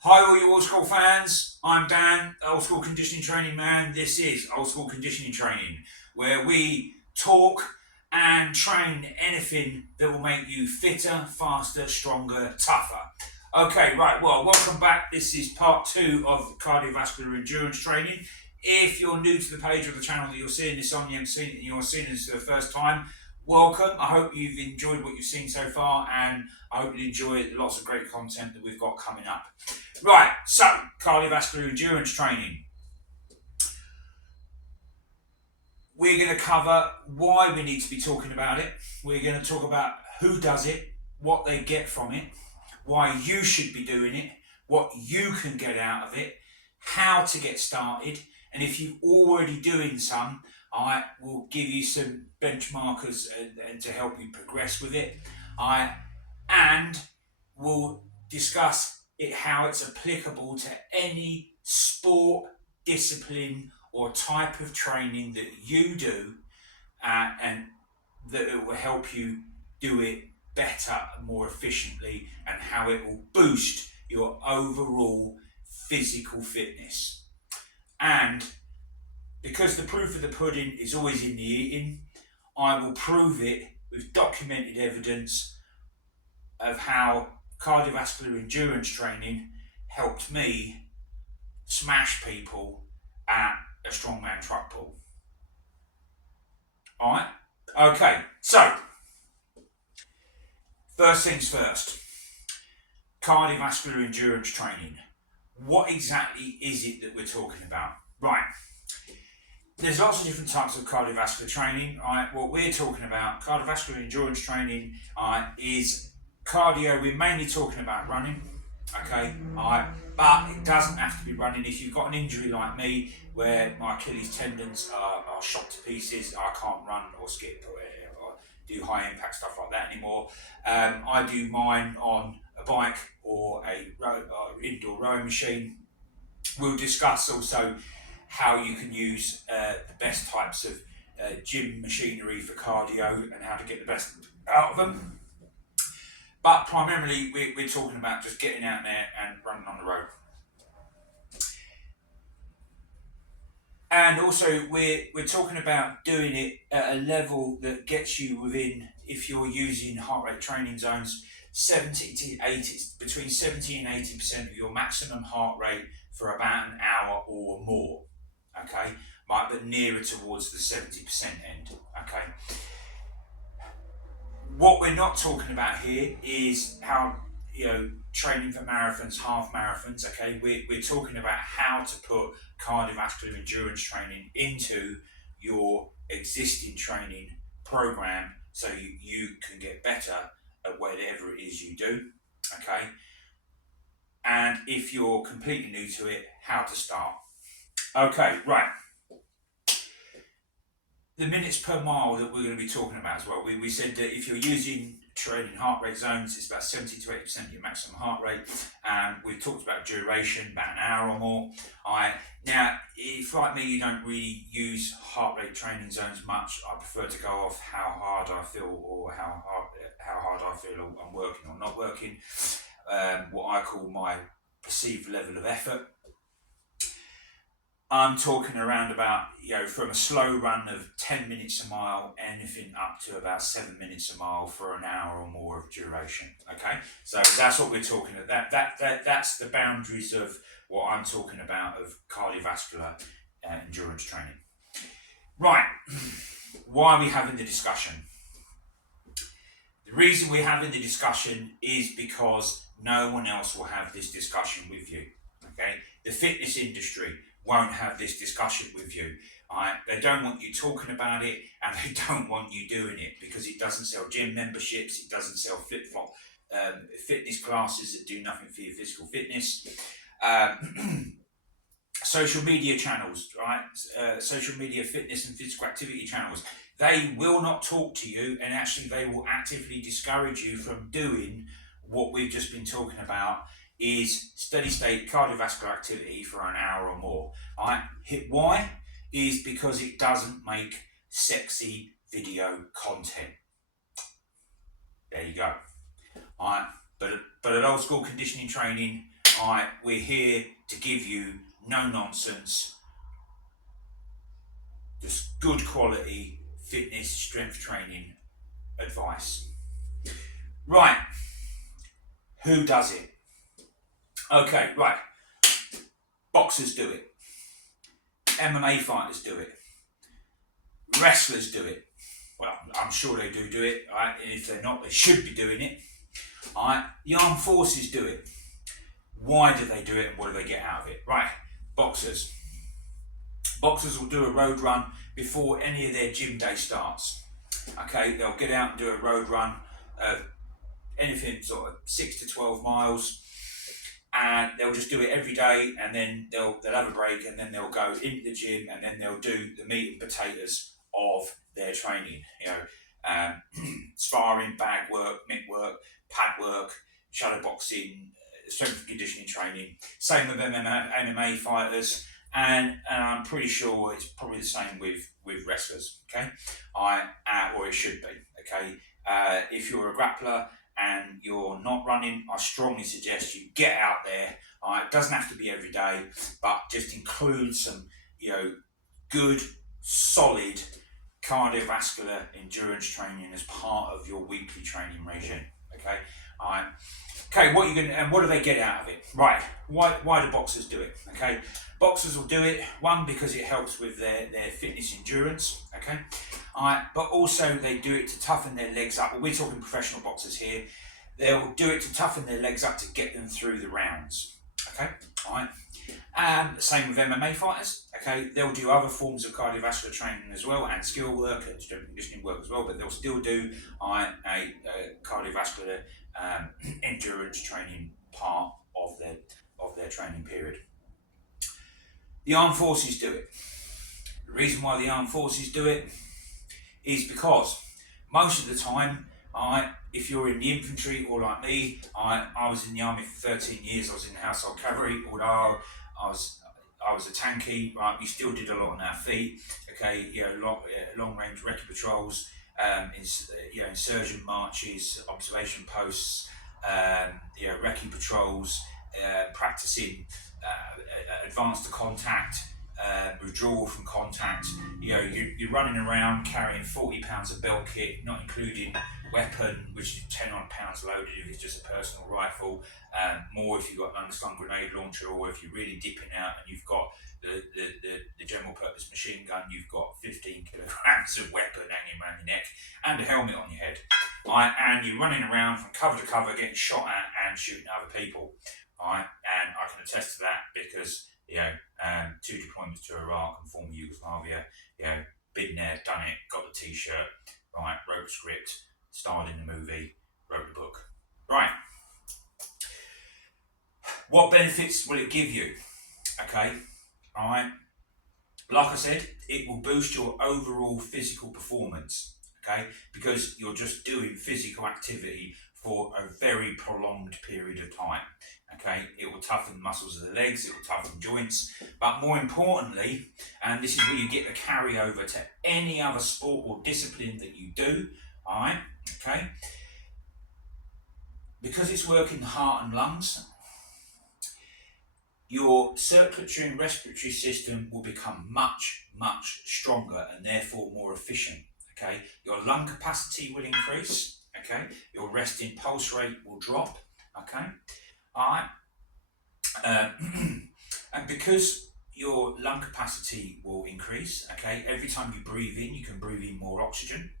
Hi all you old school fans, I'm Dan, old school conditioning training man. This is old school conditioning training, where we talk and train anything that will make you fitter, faster, stronger, tougher. Okay, right, well, welcome back. This is part 2 of cardiovascular endurance training. If you're new to the page or the channel that you're seeing this on, you're seeing this for the first time, welcome. I hope you've enjoyed what you've seen so far, and I hope you enjoy lots of great content that we've got coming up. Right, so cardiovascular endurance training. We're going to cover why we need to be talking about it. We're going to talk about who does it, what they get from it, why you should be doing it, what you can get out of it, how to get started, and if you're already doing some, I will give you some benchmarkers and to help you progress with it. And we'll discuss how it's applicable to any sport, discipline, or type of training that you do, and that it will help you do it better and more efficiently, and how it will boost your overall physical fitness. And because the proof of the pudding is always in the eating, I will prove it with documented evidence of how cardiovascular endurance training helped me smash people at a strongman truck pull. Alright? Okay, so first things first, cardiovascular endurance training. What exactly is it that we're talking about? Right. There's lots of different types of cardiovascular training. Right? What we're talking about, cardiovascular endurance training, is cardio. We're mainly talking about running, okay? But it doesn't have to be running. If you've got an injury like me, where my Achilles tendons are shot to pieces, I can't run or skip or do high impact stuff like that anymore. I do mine on a bike or a indoor rowing machine. We'll discuss also how you can use the best types of gym machinery for cardio and how to get the best out of them. But primarily, we're talking about just getting out there and running on the road. And also, we're talking about doing it at a level that gets you within, if you're using heart rate training zones, 70 to 80, between 70 and 80% of your maximum heart rate for about an hour or more. Okay, but nearer towards the 70% end. Okay. What we're not talking about here is how, training for marathons, half marathons. Okay, we're talking about how to put cardiovascular endurance training into your existing training program so you can get better at whatever it is you do. Okay, and if you're completely new to it, how to start. Okay, right. The minutes per mile that we're going to be talking about as well. We said that if you're using training heart rate zones, it's about 70 to 80% of your maximum heart rate. And we've talked about duration, about an hour or more. Now, if like me, you don't really use heart rate training zones much, I prefer to go off how hard I feel or how hard I feel I'm working or not working. What I call my perceived level of effort. I'm talking around about, from a slow run of 10 minutes a mile, anything up to about 7 minutes a mile for an hour or more of duration. Okay, so that's what we're talking about. That's the boundaries of what I'm talking about of cardiovascular endurance training. Right, why are we having the discussion? The reason we're having the discussion is because no one else will have this discussion with you. Okay, the fitness industry won't have this discussion with you. They don't want you talking about it, and they don't want you doing it because it doesn't sell gym memberships, it doesn't sell flip-flop fitness classes that do nothing for your physical fitness. Social media channels, right? Social media fitness and physical activity channels, they will not talk to you, and actually they will actively discourage you from doing what we've just been talking about, is steady state cardiovascular activity for an hour or more. Why? Is because it doesn't make sexy video content. There you go. But at old school conditioning training, Alright, we're here to give you no nonsense, just good quality fitness, strength training advice. Right, who does it? Okay, right. Boxers do it. MMA fighters do it. Wrestlers do it. Well, I'm sure they do it. Right? And if they're not, they should be doing it. Right? The armed forces do it. Why do they do it, and what do they get out of it? Right, boxers. Boxers will do a road run before any of their gym day starts. Okay, they'll get out and do a road run, anything sort of 6 to 12 miles, and they'll just do it every day, and then they'll have a break, and then they'll go into the gym, and then they'll do the meat and potatoes of their training. Sparring, bag work, mitt work, pad work, shadow boxing, strength and conditioning training. Same with MMA fighters, and I'm pretty sure it's probably the same with wrestlers. Okay, or it should be. Okay, if you're a grappler and you're not running, I strongly suggest you get out there. It doesn't have to be every day, but just include some, good, solid cardiovascular endurance training as part of your weekly training regime. Okay, Okay, what do they get out of it? Right, why do boxers do it? Okay, boxers will do it, one, because it helps with their fitness endurance, okay, but also they do it to toughen their legs up. We're talking professional boxers here. They'll do it to toughen their legs up to get them through the rounds, okay, same with MMA fighters, okay, they'll do other forms of cardiovascular training as well, and skill work and strength and conditioning work as well, but they'll still do a cardiovascular endurance training part of their training period. The armed forces do it. The reason why the armed forces do it is because most of the time, if you're in the infantry or like me, I was in the army for 13 years. I was in the household cavalry, although I was a tanky. Right, we still did a lot on our feet. Okay, long range recce patrols, insurgent marches, observation posts, recce patrols, practicing advance to contact, withdrawal from contact. You're running around carrying 40 pounds of belt kit, not including weapon, which is 10 odd pounds loaded if it's just a personal rifle, more if you've got an unslung grenade launcher, or if you're really dipping out and you've got the general purpose machine gun, you've got 15 kilograms of weapon hanging around your neck and a helmet on your head. And you're running around from cover to cover getting shot at and shooting other people. And I can attest to that because 2 deployments to Iraq and former Yugoslavia, been there, done it, got the t-shirt, wrote the script, starred in the movie, wrote the book. Right. What benefits will it give you? Okay, like I said, it will boost your overall physical performance, okay, because you're just doing physical activity for a very prolonged period of time, okay. It will toughen the muscles of the legs, it will toughen joints, but more importantly, and this is where you get the carryover to any other sport or discipline that you do, okay, because it's working the heart and lungs, your circulatory and respiratory system will become much, much stronger and therefore more efficient, okay? Your lung capacity will increase, okay? Your resting pulse rate will drop, okay? And because your lung capacity will increase, okay, every time you breathe in, you can breathe in more oxygen,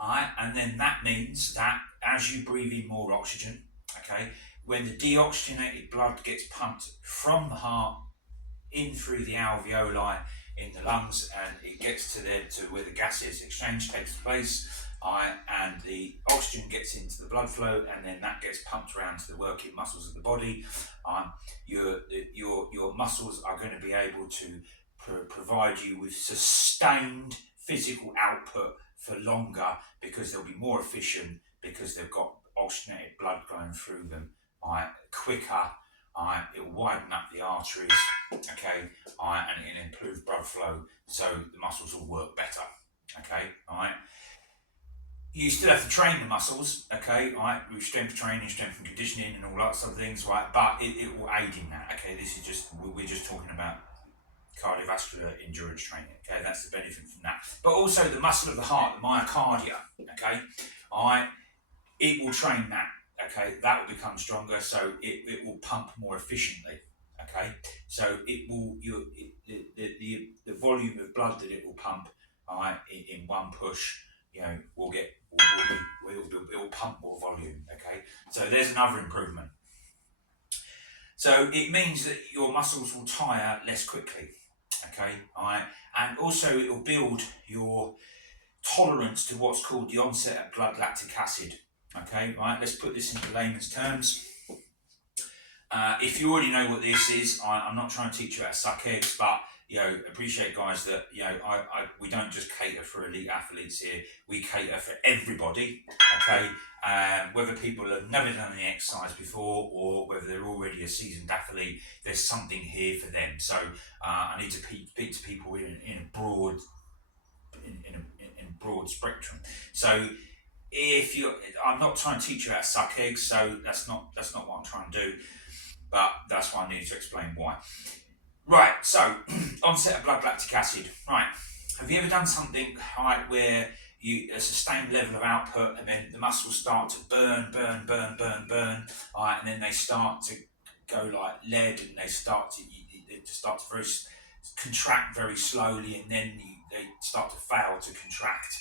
and then that means that as you breathe in more oxygen, okay, when the deoxygenated blood gets pumped from the heart in through the alveoli in the lungs, and it gets to where the gaseous exchange takes place, and the oxygen gets into the blood flow, and then that gets pumped around to the working muscles of the body. Your muscles are going to be able to provide you with sustained physical output for longer, because they'll be more efficient, because they've got oxygenated blood going through them quicker. It will widen up the arteries, okay, and it'll improve blood flow, so the muscles will work better, okay, you still have to train the muscles, okay, right, with strength training, strength and conditioning and all that sort of things, right, but it will aid in that, okay. This is just, we're just talking about cardiovascular endurance training, okay, that's the benefit from that. But also the muscle of the heart, the myocardia, okay, alright, it will train that, okay, that will become stronger, so it will pump more efficiently, okay, so it will, the volume of blood that it will pump, alright, in one push, you know, it will pump more volume, okay, so there's another improvement. So it means that your muscles will tire less quickly, okay, alright, and also it will build your tolerance to what's called the onset of blood lactic acid, okay, right, let's put this into layman's terms. If you already know what this is, I'm not trying to teach you how to suck eggs, but you know, appreciate guys that, you know, we don't just cater for elite athletes here, we cater for everybody, okay, whether people have never done any exercise before or whether they're already a seasoned athlete, there's something here for them. So I need to speak to people in a broad broad spectrum. So if you, I'm not trying to teach you how to suck eggs, so that's not what I'm trying to do, but that's why I need to explain why. Right, so onset of blood lactic acid. Right, have you ever done something, right, where a sustained level of output and then the muscles start to burn, right, and then they start to go like lead and they start to contract very slowly, and then they start to fail to contract.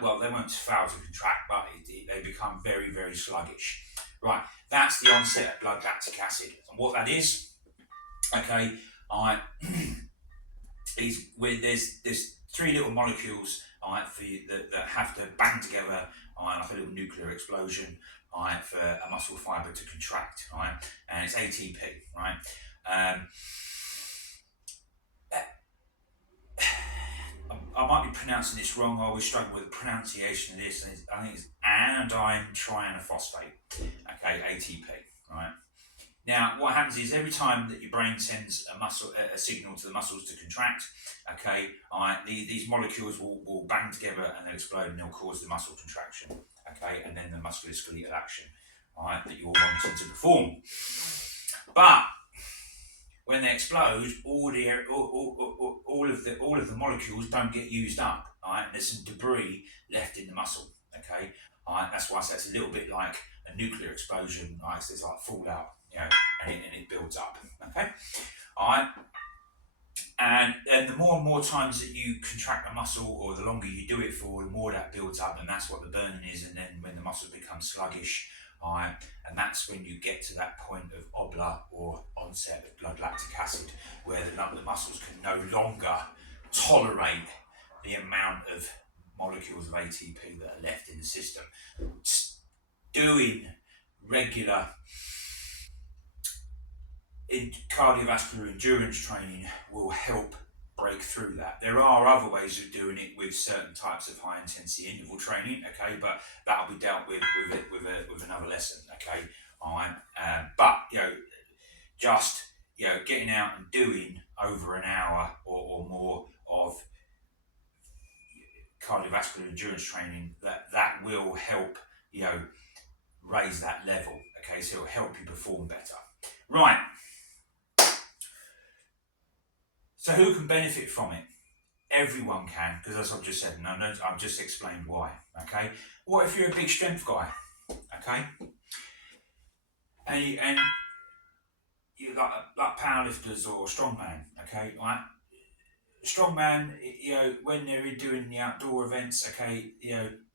Well, they won't fail to contract, but they become very, very sluggish. Right, that's the onset of blood lactic acid. And what that is, okay, is where there's three little molecules, for you that have to bang together, like a little nuclear explosion, for a muscle fibre to contract, and it's ATP, right? I might be pronouncing this wrong. I always struggle with the pronunciation of this. I think it's anodyne trianophosphate, okay, ATP, right? Now, what happens is every time that your brain sends a signal to the muscles to contract, okay, these molecules will bang together and they'll explode and they'll cause the muscle contraction, okay, and then the musculoskeletal action, that you're wanting to perform. But when they explode, all of the molecules don't get used up, and there's some debris left in the muscle, okay. That's why I say it's a little bit like a nuclear explosion, right? So there's like fallout, you know, and it builds up, okay. And then the more and more times that you contract a muscle, or the longer you do it for, the more that builds up, and that's what the burning is. And then when the muscle becomes sluggish, and that's when you get to that point of obla, or onset of blood lactic acid, where the muscles can no longer tolerate the amount of molecules of ATP that are left in the system. Doing regular cardiovascular endurance training will help break through that. There are other ways of doing it with certain types of high intensity interval training, okay, but that'll be dealt with another lesson, okay. But you know, just getting out and doing over an hour or more of cardiovascular endurance training, that will help raise that level, okay, so it'll help you perform better. Right, so who can benefit from it? Everyone can, because as I've just said, and I've just explained why, okay. What if you're a big strength guy, okay, and you like powerlifters or strongman, okay, right? Strongman, when they're doing the outdoor events, okay,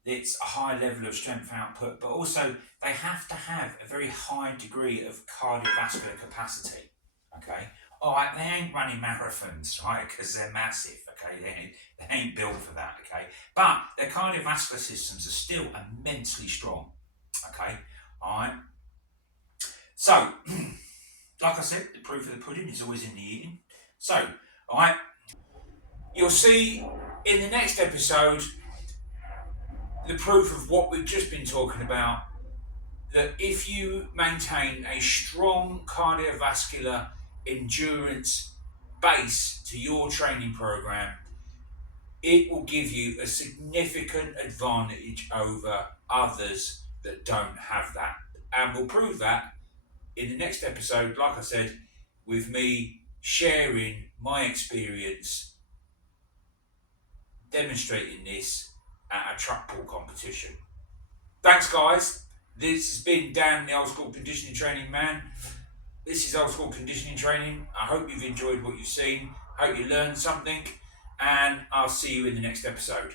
it's a high level of strength output, but also they have to have a very high degree of cardiovascular capacity, okay. All right, they ain't running marathons, right, because they're massive, okay, they ain't built for that, okay, but their cardiovascular systems are still immensely strong, okay, all right. So, like I said, the proof of the pudding is always in the eating. So, all right, you'll see in the next episode the proof of what we've just been talking about, that if you maintain a strong cardiovascular endurance base to your training program, it will give you a significant advantage over others that don't have that. And we'll prove that in the next episode, like I said, with me sharing my experience demonstrating this at a truck pull competition. Thanks, guys. This has been Dan, the Old School Conditioning Training Man. This is Old School Conditioning Training. I hope you've enjoyed what you've seen. Hope you learned something. And I'll see you in the next episode.